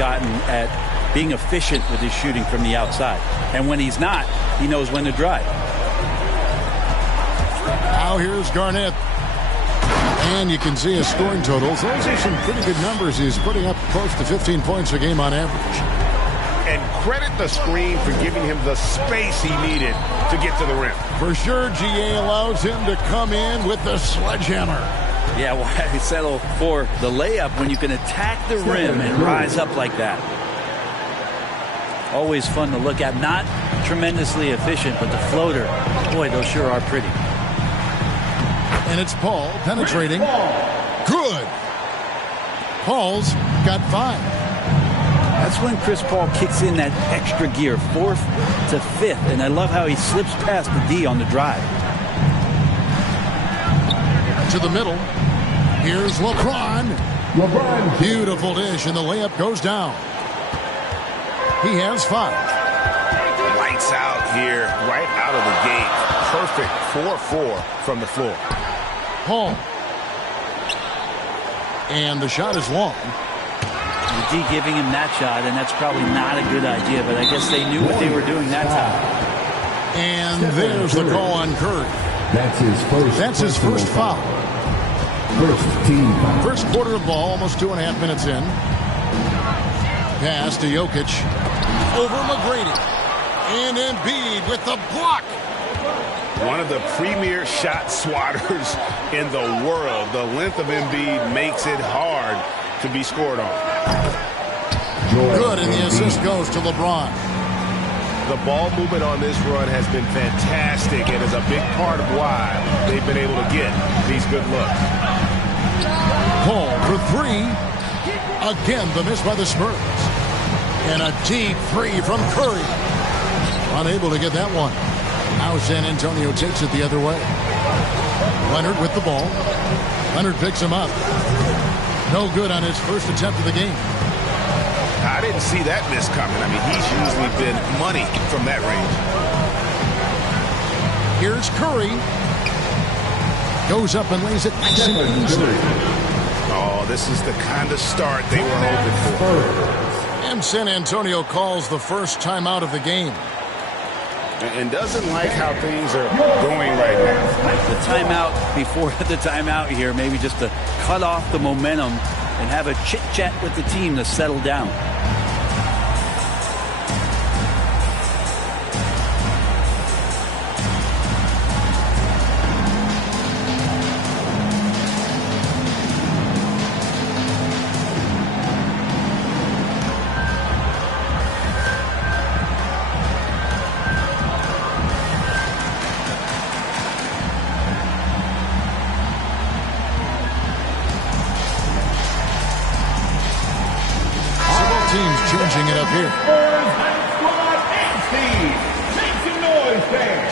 gotten at being efficient with his shooting from the outside. And when he's not, he knows when to drive. Now here's Garnett. And you can see his scoring totals. Those are some pretty good numbers. He's putting up close to 15 points a game on average. And credit the screen for giving him the space he needed to get to the rim. For sure, GA allows him to come in with the sledgehammer. Yeah, why settle for the layup when you can attack the rim and rise up like that? Always fun to look at. Not tremendously efficient, but the floater, boy, those sure are pretty. And it's Paul penetrating. Good. Paul's got 5. That's when Chris Paul kicks in that extra gear, 4th to 5th. And I love how he slips past the D on the drive. To the middle. Here's LeBron. Beautiful dish, and the layup goes down. He has 5. Lights out here, right out of the gate. Perfect 4-4 from the floor. Paul. And the shot is long. The D giving him that shot, and that's probably not a good idea, but I guess they knew what they were doing that time. And there's the call on Curry. That's his first foul. First quarter of ball, almost 2.5 minutes in. Pass to Jokic. Over McGrady. And Embiid with the block. One of the premier shot swatters in the world. The length of Embiid makes it hard to be scored on. Good, and the assist goes to LeBron. The ball movement on this run has been fantastic and is a big part of why they've been able to get these good looks. Paul for 3. Again, the miss by the Spurs. And a deep 3 from Curry. Unable to get that one. Now San Antonio takes it the other way. Leonard with the ball. Leonard picks him up. No good on his first attempt of the game. I didn't see that miss coming. I mean, he's usually been money from that range. Here's Curry. Goes up and lays it nice and easy. Oh, this is the kind of start they were hoping for. And San Antonio calls the first timeout of the game. And doesn't like how things are going right now. The timeout before the timeout here, maybe just to cut off the momentum and have a chit-chat with the team to settle down.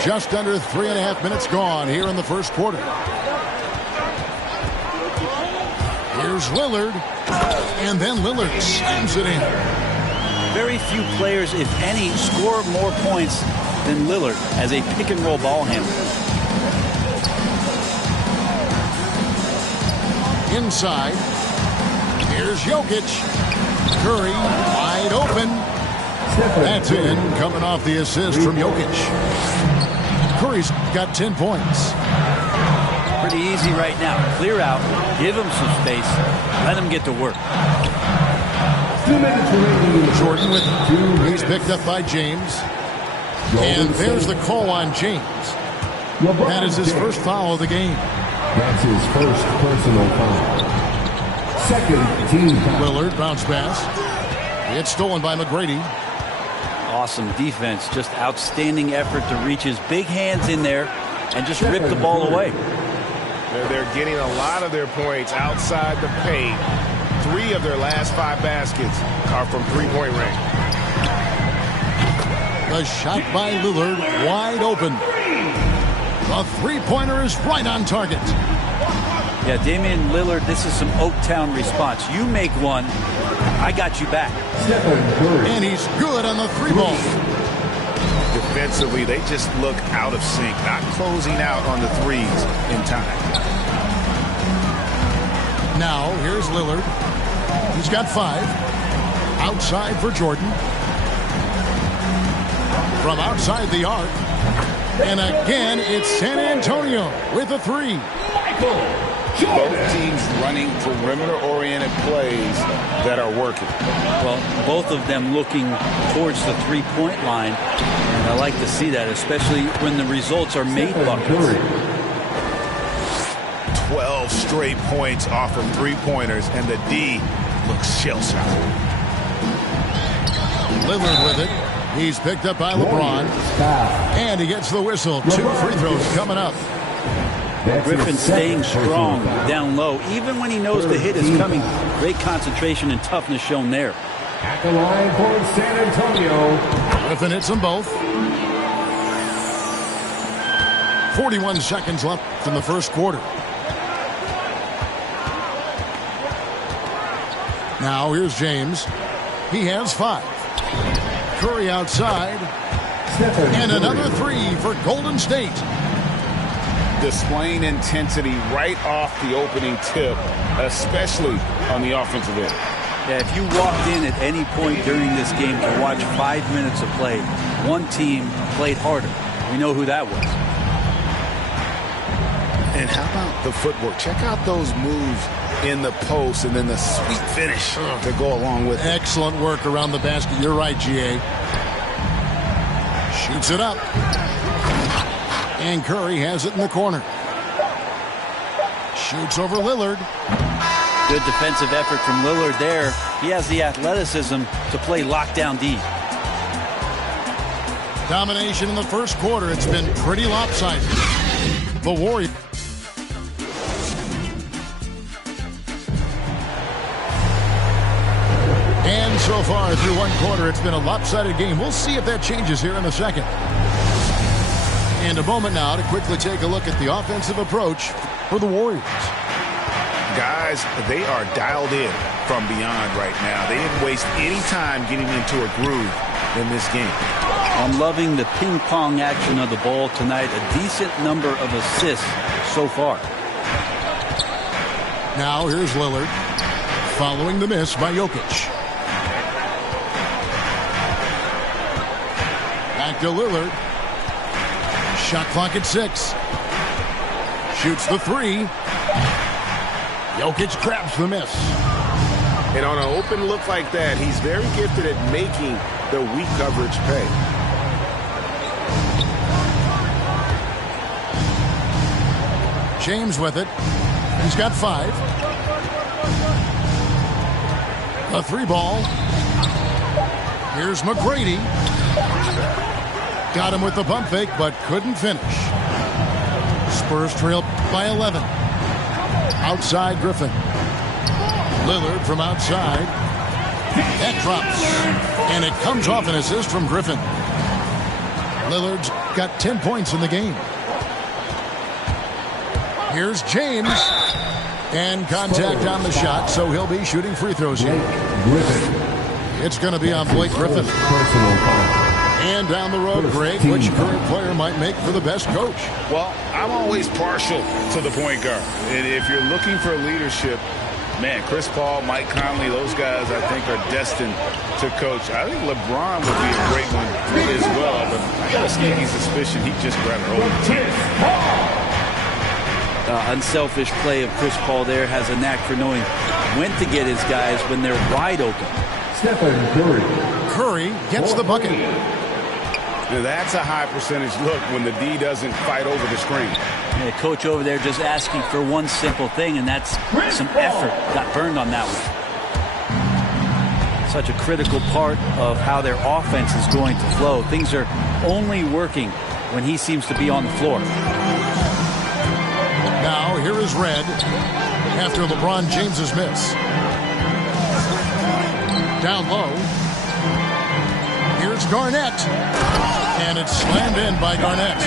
Just under 3.5 minutes gone here in the first quarter. Here's Lillard. And then Lillard slams it in. Very few players, if any, score more points than Lillard as a pick-and-roll ball handler. Inside. Here's Jokic. Curry wide open. That's in, coming off the assist from Jokic. Curry's got 10 points. Pretty easy right now. Clear out, give him some space, let him get to work. 2 minutes remaining. Jordan with 2. He's picked up by James. And there's the call on James. That is his first foul of the game. That's his first personal foul. Second team foul. Lillard bounce pass. It's stolen by McGrady. Awesome defense, just outstanding effort to reach his big hands in there and just rip the ball away. They're getting a lot of their points outside the paint. 3 of their last 5 baskets are from three-point range. The shot by Lillard, wide open. The three-pointer is right on target. Yeah, Damian Lillard, this is some Oaktown response. You make one, I got you back. And he's good on the 3-ball. Defensively, they just look out of sync, not closing out on the threes in time. Now, here's Lillard. He's got 5. Outside for Jordan. From outside the arc. And again, it's San Antonio with a three. Both teams running perimeter-oriented plays that are working. Well, both of them looking towards the three-point line. And I like to see that, especially when the results are made buckets. 12 straight points off of three-pointers, and the D looks shell-shocked. Lillard with it. He's picked up by LeBron. And he gets the whistle. 2 free throws coming up. Griffin staying strong down low, even when he knows the hit is coming. Great concentration and toughness shown there. At the line for San Antonio. Griffin hits them both. 41 seconds left in the first quarter. Now here's James. He has 5. Curry outside. And another 3 for Golden State. Displaying intensity right off the opening tip, especially on the offensive end. Yeah, if you walked in at any point during this game to watch 5 minutes of play, one team played harder. We know who that was. And how about the footwork? Check out those moves in the post and then the sweet finish to go along with it. Excellent work around the basket. You're right, G.A. Shoots it up. And Curry has it in the corner. Shoots over Lillard. Good defensive effort from Lillard there. He has the athleticism to play lockdown D. Domination in the first quarter. It's been pretty lopsided. The Warriors. And so far through one quarter, it's been a lopsided game. We'll see if that changes here in the second. And a moment now to quickly take a look at the offensive approach for the Warriors. Guys, they are dialed in from beyond right now. They didn't waste any time getting into a groove in this game. I'm loving the ping-pong action of the ball tonight. A decent number of assists so far. Now here's Lillard following the miss by Jokic. Back to Lillard. Shot clock at 6. Shoots the 3. Jokic grabs the miss. And on an open look like that, he's very gifted at making the weak coverage pay. James with it. He's got 5. A 3 ball. Here's McGrady. Got him with the pump fake, but couldn't finish. Spurs trail by 11. Outside Griffin. Lillard from outside. That drops. And it comes off an assist from Griffin. Lillard's got 10 points in the game. Here's James. And contact on the shot, so he'll be shooting free throws here. It's going to be on Blake Griffin. Personal foul. And down the road, Greg, which current player might make for the best coach? Well, I'm always partial to the point guard. And if you're looking for leadership, man, Chris Paul, Mike Conley, those guys I think are destined to coach. I think LeBron would be a great one as well, but I got a sneaky suspicion he'd just grab an older team. Unselfish play of Chris Paul there, has a knack for knowing when to get his guys when they're wide open. Stephen Curry. Curry gets the bucket. Now that's a high percentage look when the D doesn't fight over the screen. And the coach over there just asking for one simple thing, and that's some effort. Got burned on that one. Such a critical part of how their offense is going to flow. Things are only working when he seems to be on the floor. Now here is Red after LeBron James's miss. Down low. Here's Garnett. And it's slammed in by Garnett.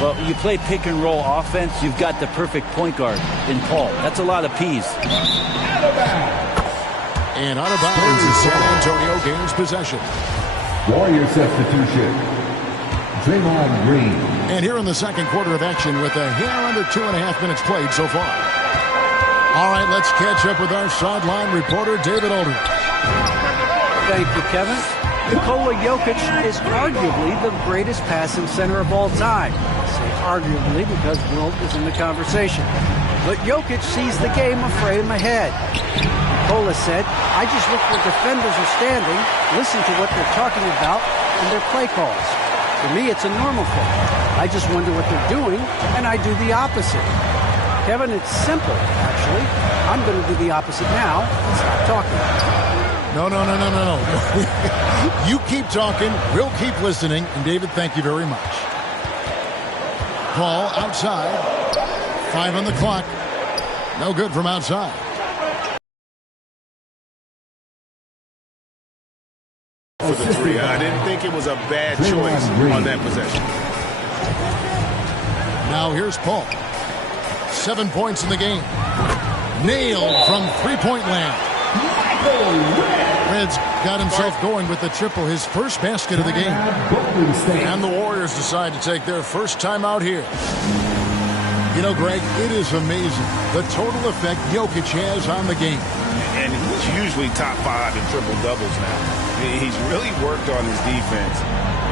Well, you play pick and roll offense, you've got the perfect point guard in Paul. That's a lot of P's. And out of bounds as San Antonio gains possession. Warrior substitution. Draymond Green. And here in the second quarter of action with a hair under 2.5 minutes played so far. All right, let's catch up with our sideline reporter, David Aldridge. Thank you, Kevin. Nikola Jokic is arguably the greatest passing center of all time. I say arguably because Wilt is in the conversation. But Jokic sees the game a frame ahead. Nikola said, I just look where defenders are standing, listen to what they're talking about, and their play calls. For me, it's a normal thing. I just wonder what they're doing, and I do the opposite. Kevin, it's simple, actually. I'm going to do the opposite now and stop talking. No. You keep talking, we'll keep listening, and David, thank you very much. Paul outside. 5 on the clock. No good from outside. For the three. I didn't think it was a bad choice on that possession. Now here's Paul. 7 points in the game. Nailed from three-point land. Reds got himself going with the triple, his first basket of the game. And the Warriors decide to take their first time out here. You know, Greg, it is amazing the total effect Jokic has on the game. And he's usually top 5 in triple-doubles now. He's really worked on his defense.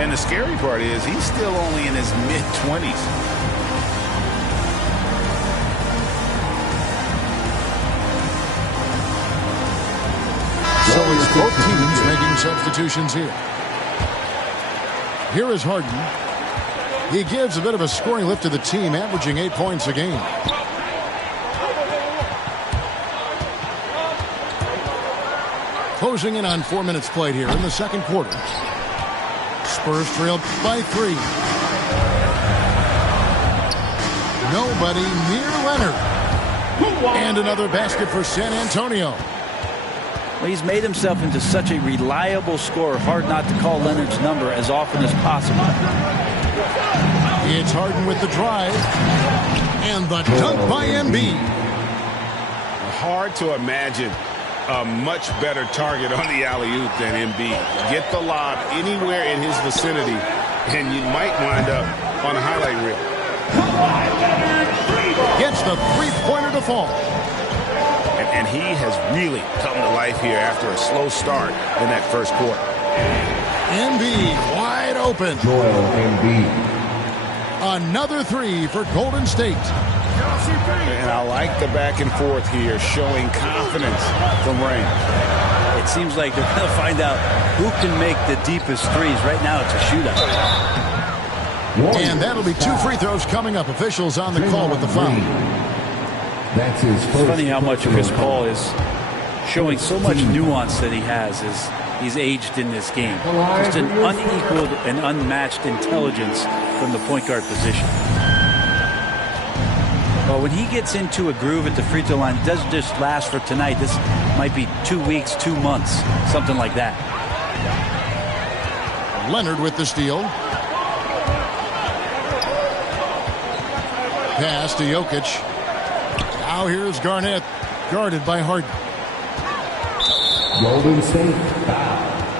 And the scary part is he's still only in his mid-20s. So it's both teams making substitutions here. Here is Harden. He gives a bit of a scoring lift to the team, averaging 8 points a game. Closing in on 4 minutes played here in the second quarter. Spurs trailed by 3. Nobody near Leonard. And another basket for San Antonio. Well, he's made himself into such a reliable scorer, hard not to call Leonard's number as often as possible. It's Harden with the drive. And the dunk by Embiid. Hard to imagine a much better target on the alley-oop than Embiid. Get the lob anywhere in his vicinity, and you might wind up on a highlight reel. Gets the three-pointer to fall. And he has really come to life here after a slow start in that first quarter. Embiid wide open. Joel Embiid. Another 3 for Golden State. And I like the back and forth here, showing confidence from Rain. It seems like they're going to find out who can make the deepest threes. Right now it's a shootout. And that'll be 2 free throws coming up. Officials on the call with the foul. That's his first. It's funny how much Chris Paul is showing so much nuance that he has as he's aged in this game. Just an unequaled and unmatched intelligence from the point guard position. Well, when he gets into a groove at the free throw line, it doesn't just last for tonight. This might be 2 weeks, 2 months, something like that. Leonard with the steal. Pass to Jokic. Now here's Garnett, guarded by Harden. Golden State.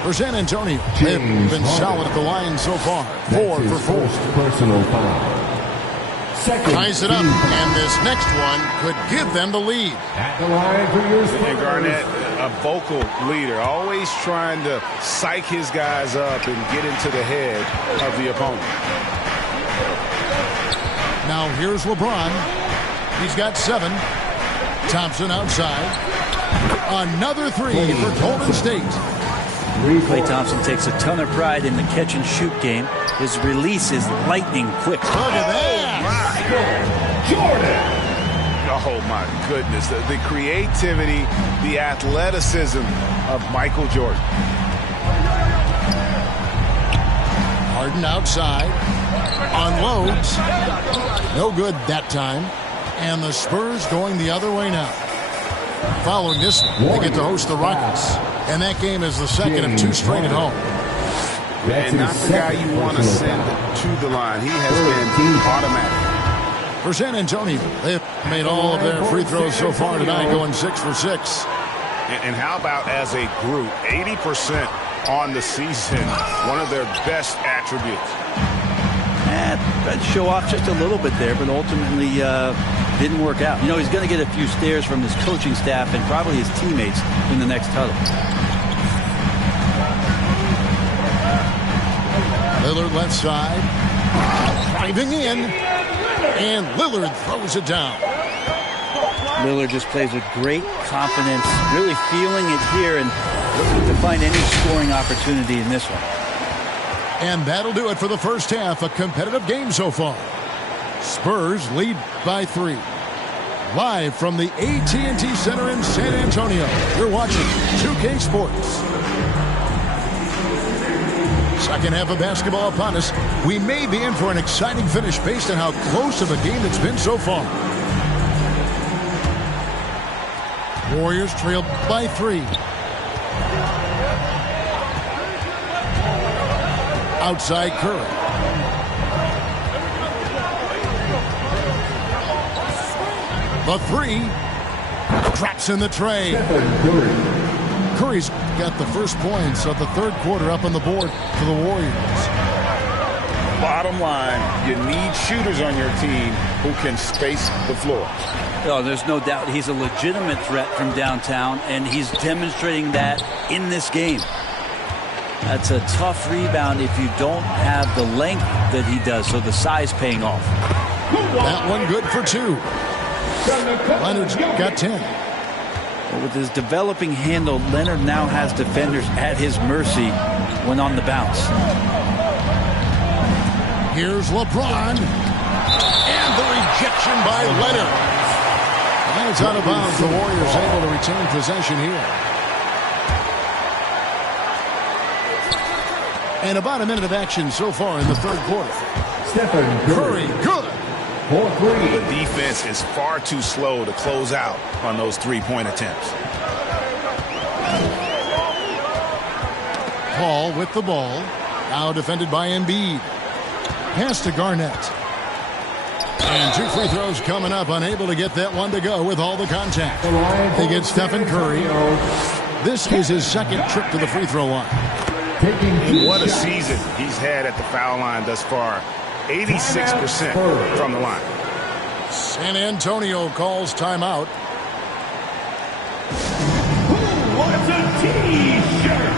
For San Antonio, they've been solid at the line so far. 4 for 4. First personal foul. Second. Ties it up, and this next one could give them the lead. At the line for your And Garnett, a vocal leader, always trying to psych his guys up and get into the head of the opponent. Now here's LeBron. He's got 7. Thompson outside. Another 3 for Golden State. Klay Thompson takes a ton of pride in the catch-and-shoot game. His release is lightning quick. Look at that. Jordan. Oh, my goodness. The creativity, the athleticism of Michael Jordan. Harden outside. Unloads. No good that time. And the Spurs going the other way now. Following this one, they get to host the Rockets. And that game is the second of 2 straight at home. And not the guy you want to send to the line. He has been automatic. For San Antonio, they've made all of their free throws so far tonight, going 6 for 6. And how about as a group, 80% on the season, one of their best attributes. Tried to show off just a little bit there, but ultimately didn't work out. You know, he's going to get a few stares from his coaching staff and probably his teammates in the next huddle. Lillard left side. Driving in. And Lillard throws it down. Lillard just plays with great confidence, really feeling it here and looking to find any scoring opportunity in this one. And that'll do it for the first half. A competitive game so far. Spurs lead by 3. Live from the AT&T Center in San Antonio, you're watching 2K Sports. Second half of basketball upon us. We may be in for an exciting finish based on how close of a game it's been so far. Warriors trail by 3. Outside Curry. The 3 drops in the tray. Curry's got the first points of the third quarter up on the board for the Warriors. Bottom line, you need shooters on your team who can space the floor. Oh, there's no doubt he's a legitimate threat from downtown, and he's demonstrating that in this game. That's a tough rebound if you don't have the length that he does, so the size paying off. That one good for 2. Leonard's got 10. But with his developing handle, Leonard now has defenders at his mercy when on the bounce. Here's LeBron. And the rejection by Leonard. And it's out of bounds. The Warriors able to retain possession here. And about a minute of action so far in the third quarter. Curry, good. The defense is far too slow to close out on those three-point attempts. Paul with the ball. Now defended by Embiid. Pass to Garnett. And 2 free throws coming up. Unable to get that one to go with all the contact. They get Stephen Curry. This is his second trip to the free throw line. What a season he's had at the foul line thus far. 86% from the line. San Antonio calls timeout. Who wants a T-shirt?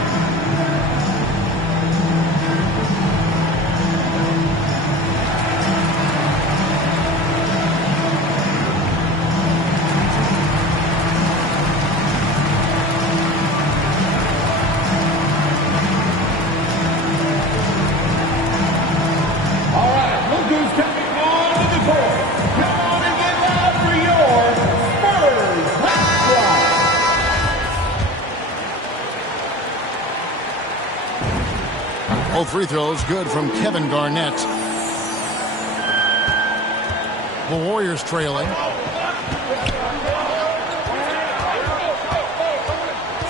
Both free throws good from Kevin Garnett. The Warriors trailing.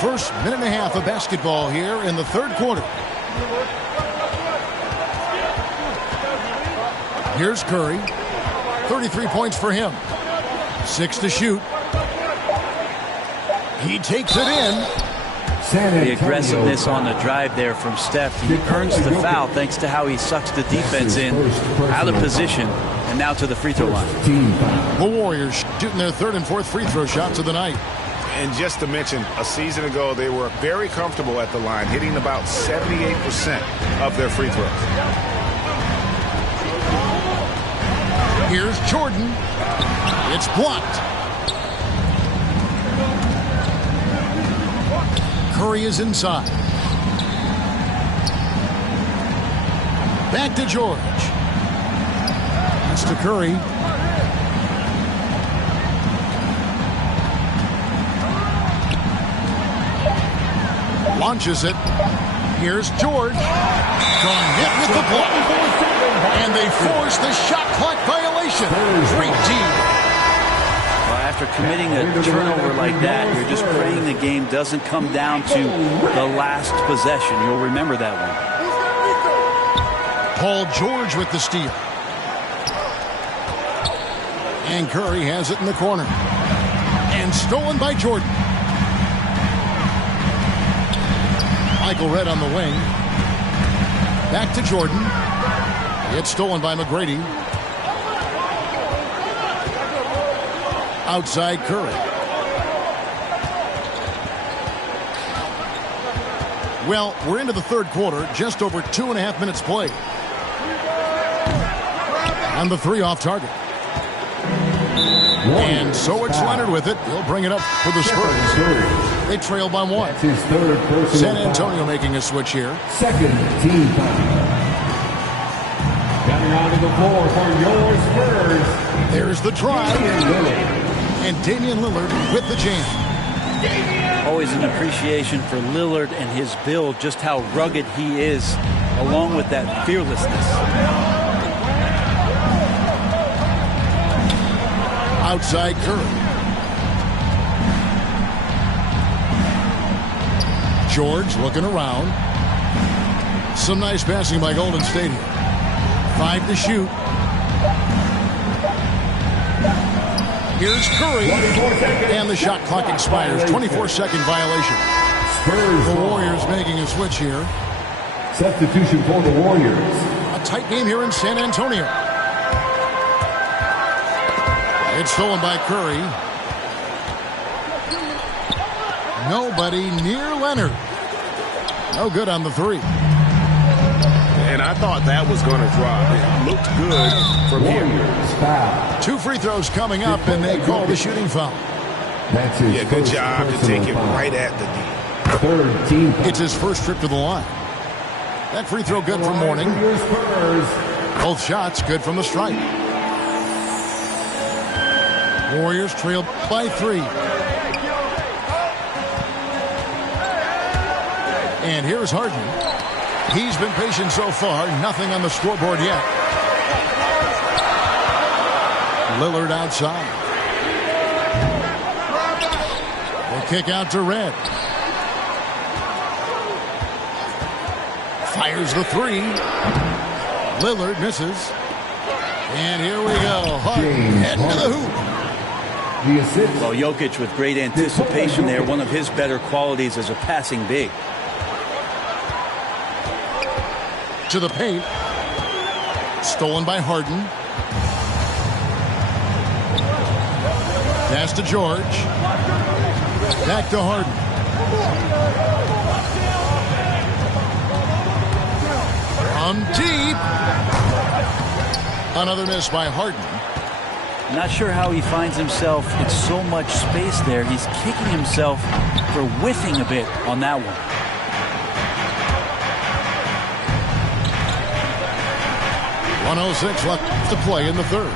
First minute and a half of basketball here in the third quarter. Here's Curry. 33 points for him. 6 to shoot. He takes it in. The aggressiveness on the drive there from Steph. He earns the foul thanks to how he sucks the defense in, out of position, and now to the free throw line. The Warriors shooting their third and fourth free throw shots of the night. And just to mention, a season ago, they were very comfortable at the line, hitting about 78% of their free throws. Here's Jordan. It's blocked. Curry is inside. Back to George. That's to Curry. Launches it. Here's George. Garnett with the block. And they force the shot clock violation. Great team. After committing a turnover like that, you're just praying the game doesn't come down to the last possession. You'll remember that one. Paul George with the steal. And Curry has it in the corner. And stolen by Jordan. Michael Redd on the wing. Back to Jordan. It's stolen by McGrady. Outside Curry. Well, we're into the third quarter, just over 2.5 minutes played. And the three off target. And so it's Leonard with it. He'll bring it up for the Spurs. They trail by one. That's his third personal San Antonio foul. making a switch here. Second team foul. Coming onto the floor for your Spurs. There's the drive. And Damian Lillard with the jam. Always an appreciation for Lillard and his build, just how rugged he is, along with that fearlessness. Outside Curry. George looking around. Some nice passing by Golden State here. 5 to shoot. Here's Curry. And the shot clock expires. 24-second violation. The Warriors making a switch here. Substitution for the Warriors. A tight game here in San Antonio. It's stolen by Curry. Nobody near Leonard. No good on the three. And I thought that was going to drop. It looked good from Warriors here. foul. 2 free throws coming up, and they call the shooting foul. That's his Yeah, good first job to personal take it foul. right at the D. Third team foul. It's his first trip to the line. That free throw good from Mourning. For your Spurs. Both shots good from the stripe. Warriors trail by 3. And here's Harden. He's been patient so far. Nothing on the scoreboard yet. Lillard outside. They kick out to Red. Fires the 3. Lillard misses. And here we go. Harden heading to the hoop. The assist. Well, Jokic with great anticipation there, one of his better qualities as a passing big. To the paint. Stolen by Harden. Pass to George. Back to Harden. From deep. Another miss by Harden. Not sure how he finds himself in so much space there. He's kicking himself for whiffing a bit on that one. .106 left to play in the third.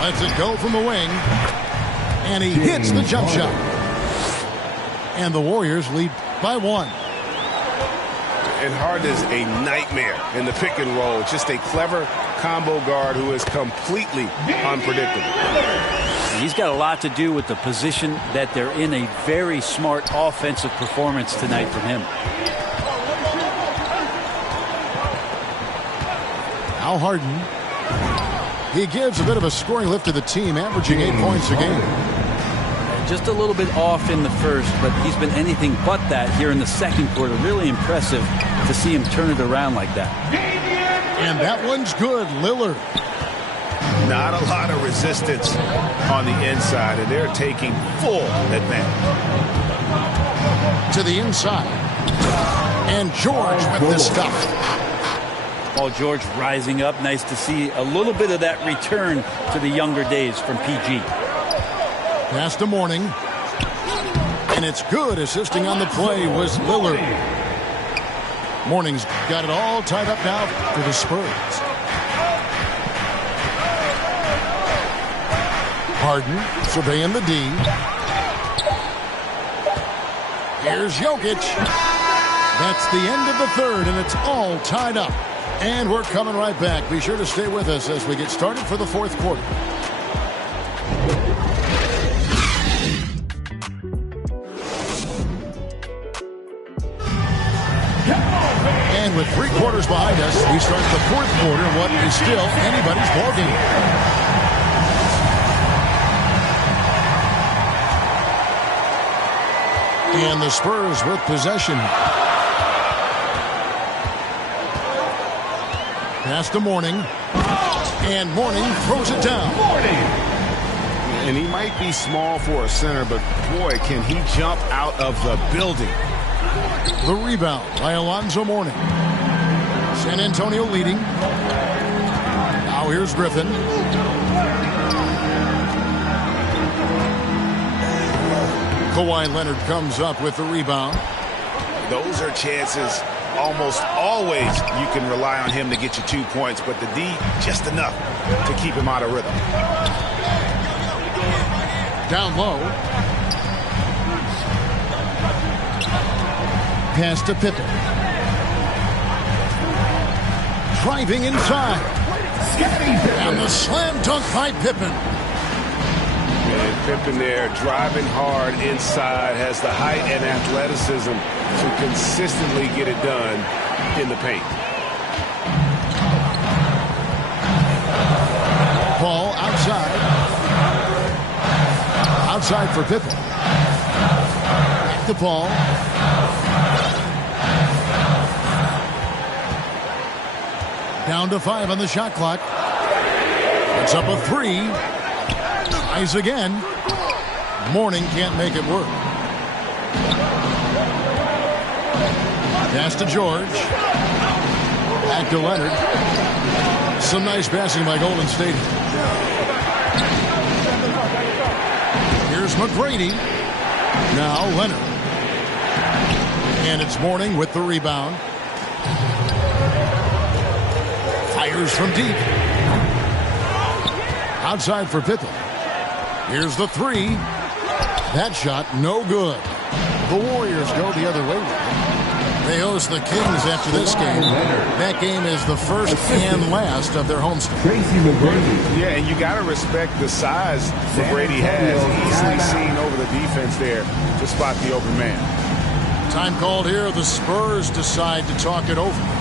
Lets it go from the wing. And he hits the jump shot. And the Warriors lead by 1. And Harden is a nightmare in the pick and roll. Just a clever combo guard who is completely unpredictable. He's got a lot to do with the position that they're in. A very smart offensive performance tonight from him. Now Harden. He gives a bit of a scoring lift to the team, averaging 8 points a game. Just a little bit off in the first, but he's been anything but that here in the second quarter. Really impressive to see him turn it around like that. And that one's good. Lillard. Not a lot of resistance on the inside, and they're taking full advantage. To the inside. And George with the stuff. Paul George rising up. Nice to see a little bit of that return to the younger days from PG. Pass to Mourning. And it's good. Assisting on the play was Lillard. Mourning's got it all tied up now for the Spurs. Harden surveying the D. Here's Jokic. That's the end of the third, and it's all tied up. And we're coming right back. Be sure to stay with us as we get started for the fourth quarter. And with 3 quarters behind us, we start the fourth quarter, what is still anybody's ballgame. And the Spurs with possession. Pass to Mourning. And Mourning throws it down. And he might be small for a center, but boy, can he jump out of the building. The rebound by Alonzo Mourning. San Antonio leading. Now here's Griffin. Kawhi Leonard comes up with the rebound. Those are chances almost always you can rely on him to get you 2 points, but the D just enough to keep him out of rhythm. Down low. Pass to Pippen. Driving inside. And the slam dunk by Pippen. And Pippen there driving hard inside, has the height and athleticism to consistently get it done in the paint. Ball outside. Outside for Pippen. Back to Paul. Down to 5 on the shot clock. It's up a 3. Tries again. Mourning can't make it work. Pass to George. Back to Leonard. Some nice passing by Golden State. Here's McGrady. Now Leonard. And it's Mourning with the rebound. Fires from deep. Outside for Pippen. Here's the 3. That shot no good. The Warriors go the other way. They host the Kings after this game. That game is the first and last of their homestand. Yeah, and you got to respect the size McGrady has. Easily seen over the defense there to spot the open man. Time called here. The Spurs decide to talk it over.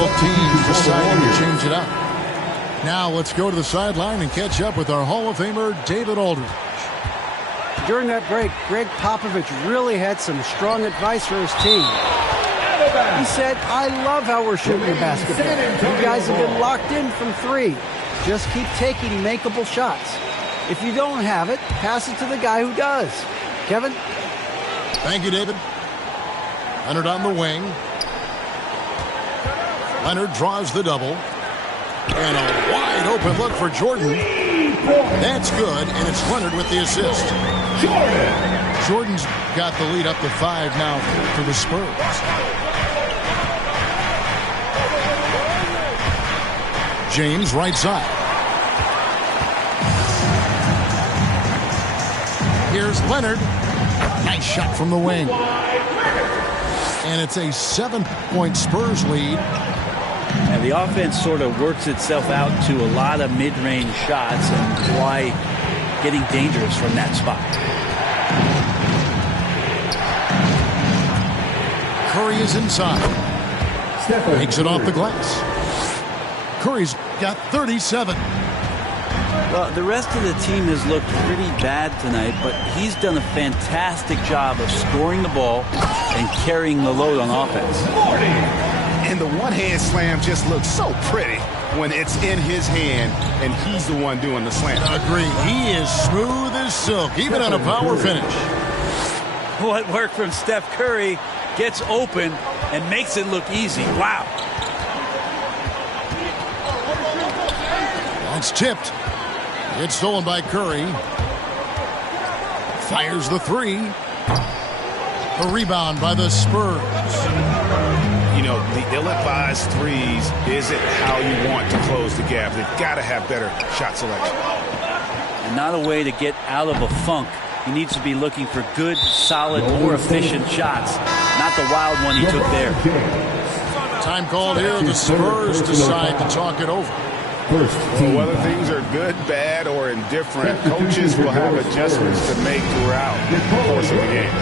Both teams deciding to change it up. Now let's go to the sideline and catch up with our Hall of Famer, David Aldridge. During that break, Greg Popovich really had some strong advice for his team. He said, I love how we're shooting the basketball. You guys have been locked in from 3. Just keep taking makeable shots. If you don't have it, pass it to the guy who does. Kevin? Thank you, David. Leonard on the wing. Leonard draws the double. And a wide open look for Jordan. That's good, and it's Leonard with the assist. Jordan's got the lead up to 5 now for the Spurs. James right side. Here's Leonard. Nice shot from the wing. And it's a 7-point Spurs lead. And the offense sort of works itself out to a lot of mid-range shots, and Kawhi getting dangerous from that spot. Curry is inside. Makes it off the glass. Curry's got 37. Well, the rest of the team has looked pretty bad tonight, but he's done a fantastic job of scoring the ball and carrying the load on offense. And the one-hand slam just looks so pretty when it's in his hand and he's the one doing the slam. Agree. He is smooth as silk, even on a power finish. What work from Steph Curry, gets open and makes it look easy. Wow. It's tipped. It's stolen by Curry. Fires the 3. A rebound by the Spurs. You know, the ill-advised threes isn't how you want to close the gap. They've got to have better shot selection. And not a way to get out of a funk. He needs to be looking for good, solid, more efficient shots. Not the wild one he took there. Time called here. The Spurs decide to talk it over. Well, whether things are good, bad, or indifferent, coaches will have adjustments to make throughout the course of the game.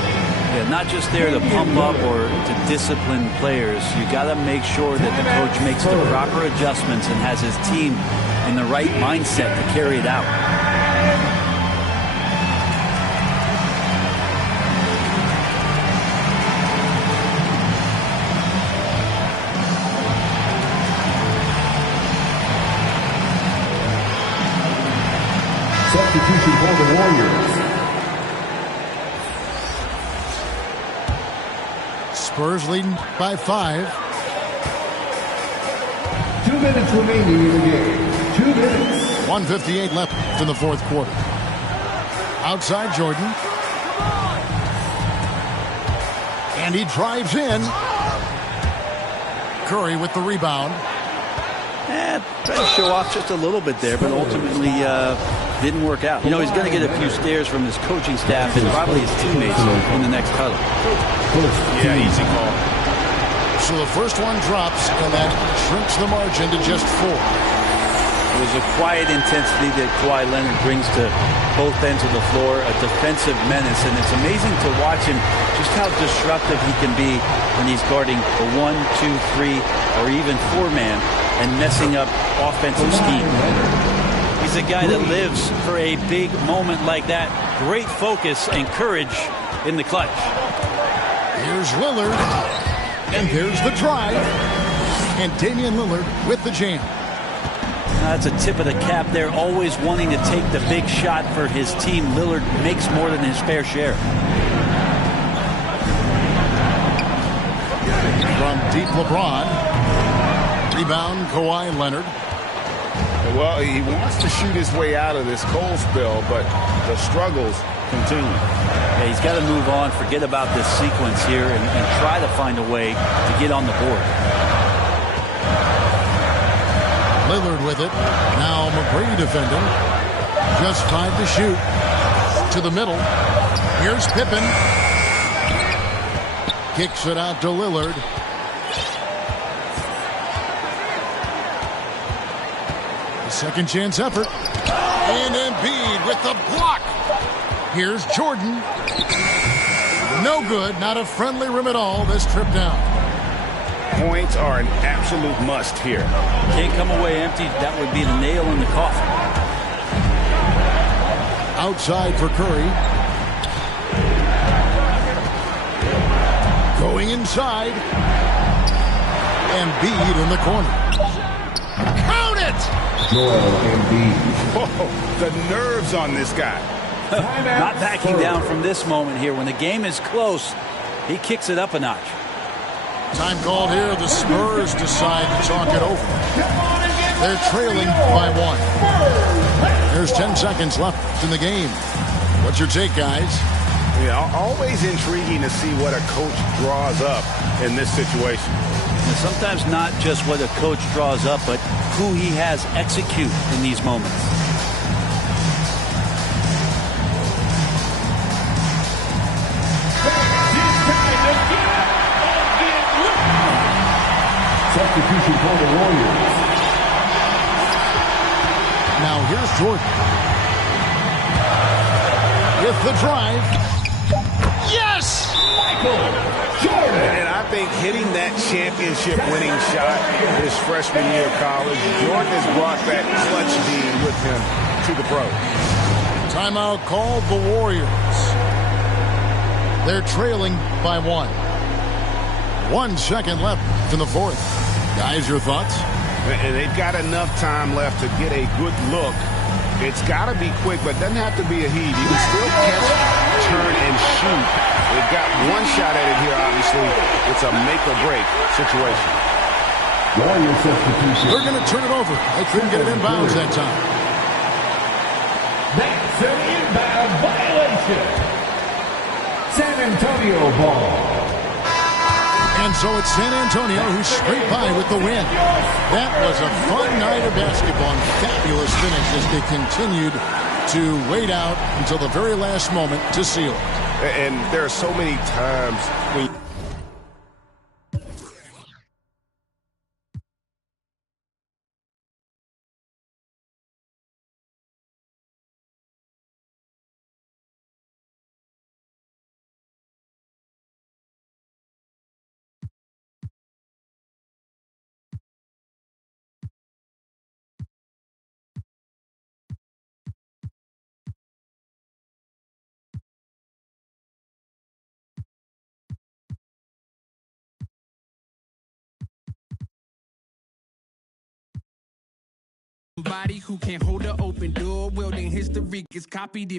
Yeah, not just there to pump up or to discipline players. You got to make sure that the coach makes the proper adjustments and has his team in the right mindset to carry it out. Substitution for the Warriors. Spurs leading by 5. 2 minutes remaining in the game. 2 minutes. 1:58 left in the fourth quarter. Outside Jordan. And he drives in. Curry with the rebound. Tried to show off just a little bit there, but ultimately didn't work out. You know, he's going to get a few stares from his coaching staff and probably his teammates in the next huddle. Yeah, easy call. So the first one drops, and that shrinks the margin to just 4. It was a quiet intensity that Kawhi Leonard brings to both ends of the floor, a defensive menace, and it's amazing to watch him just how disruptive he can be when he's guarding the 1, 2, 3, or even 4-man and messing up offensive scheme. He's a guy that lives for a big moment like that. Great focus and courage in the clutch. Here's Lillard, and there's the drive, and Damian Lillard with the jam. That's a tip of the cap there, always wanting to take the big shot for his team. Lillard makes more than his fair share. From deep LeBron. Rebound, Kawhi Leonard. Well, he wants to shoot his way out of this cold spell, but the struggles continue. Yeah, he's got to move on, forget about this sequence here, and try to find a way to get on the board. Lillard with it. Now McGrady defending. Just 5 to shoot. To the middle. Here's Pippen. Kicks it out to Lillard. The second chance effort. And Embiid with the block. Here's Jordan. No good. Not a friendly rim at all this trip down. Points are an absolute must here. Can't come away empty. That would be the nail in the coffin. Outside for Curry. Going inside. Embiid in the corner. Count it! Joel Embiid. Whoa, the nerves on this guy. Not backing down from this moment here. When the game is close, he kicks it up a notch. Time called here. The Spurs decide to talk it over. They're trailing by 1. There's 10 seconds left in the game. What's your take, guys? Yeah, always intriguing to see what a coach draws up in this situation. And sometimes not just what a coach draws up, but who he has execute in these moments. Substitution for the Warriors. Now here's Jordan. With the drive. Yes! And I think hitting that championship winning shot his freshman year of college, Jordan has brought that clutch gene with him to the pros. Timeout called the Warriors. They're trailing by 1. 1 second left in the fourth. Guys, your thoughts? And they've got enough time left to get a good look. It's got to be quick, but doesn't have to be a heat. You can still catch, turn, and shoot. They've got one shot at it here, obviously. It's a make-or-break situation. Warrior substitution. They're going to turn it over. They couldn't get it in bounds that time. That's an inbound violation. San Antonio ball. And so it's San Antonio who scraped by with the win. That was a fun night of basketball and fabulous finish as they continued to wait out until the very last moment to seal it. And there are so many times when Somebody who can hold the open door, well then history gets copied.